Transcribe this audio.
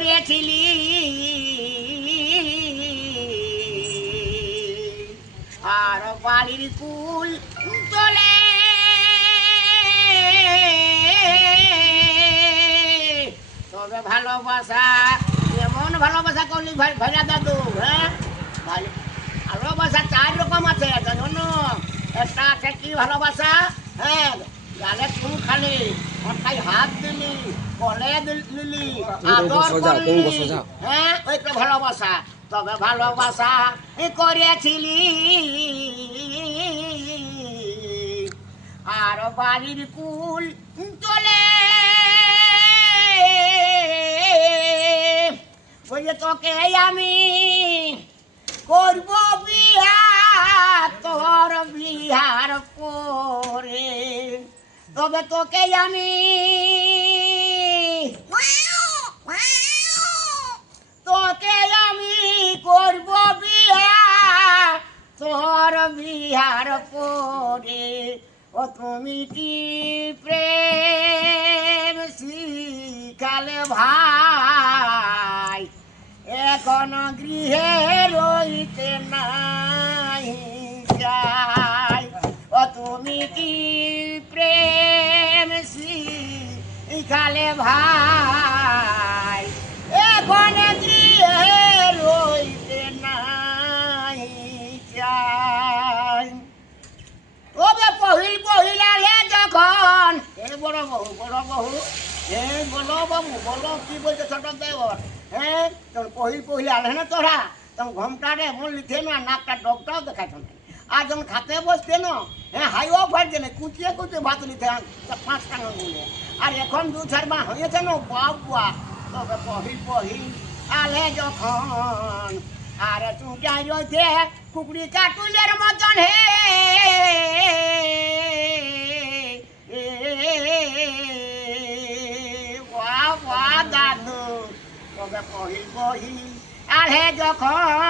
করেছিলি আর বাড়ির কুল চলে তবে ভালোবাসা এমন ভালোবাসা করলি ভাইয়া দাদু হ্যাঁ ভালোবাসা 4 রকম আছে জানো একটা আছে কি ভালোবাসা হ্যাঁ গালে চুল খালি মাথায় হাত দিলি কলে দিলি আদর করলি হ্যাঁ ওইটা ভালোবাসা তবে ভালোবাসা করেছিলি আর বাড়ির কুল চলে বলে তোকে আমি করব বিয়া তোর বিহার করে তবে তোকে আমি করব বিয়া তোর বিহার করে ও তুমি কি প্রেম শিখালে ভাই এখন গৃহে রইতে নাই যাই ও তুমি কি প্রেম শিখালে ভাই এখন গৃহে রইতে নাই যাই তবে পহিলালে যখন বড় বহু বলো বাবু বলো কি বলছে ছোট দেবর হ্যাঁ তোর পহিলা আলে না তোরা তখন ঘমটারে এমন লিখে না নাকটা ডগটাও দেখাইছ না আর যখন খাতে বসতে না হ্যাঁ হাইও ফাটছে না কুচিয়ে ভাত নিতে 5 টাকা গুলে আর এখন 2-4 মাস হয়েছে না বাবা তবে পহিল আলে যখন আর তুই যাই রয়েছে কুকুরি কাটুলের মতন হে দাদু তবে পহিল আলে যখন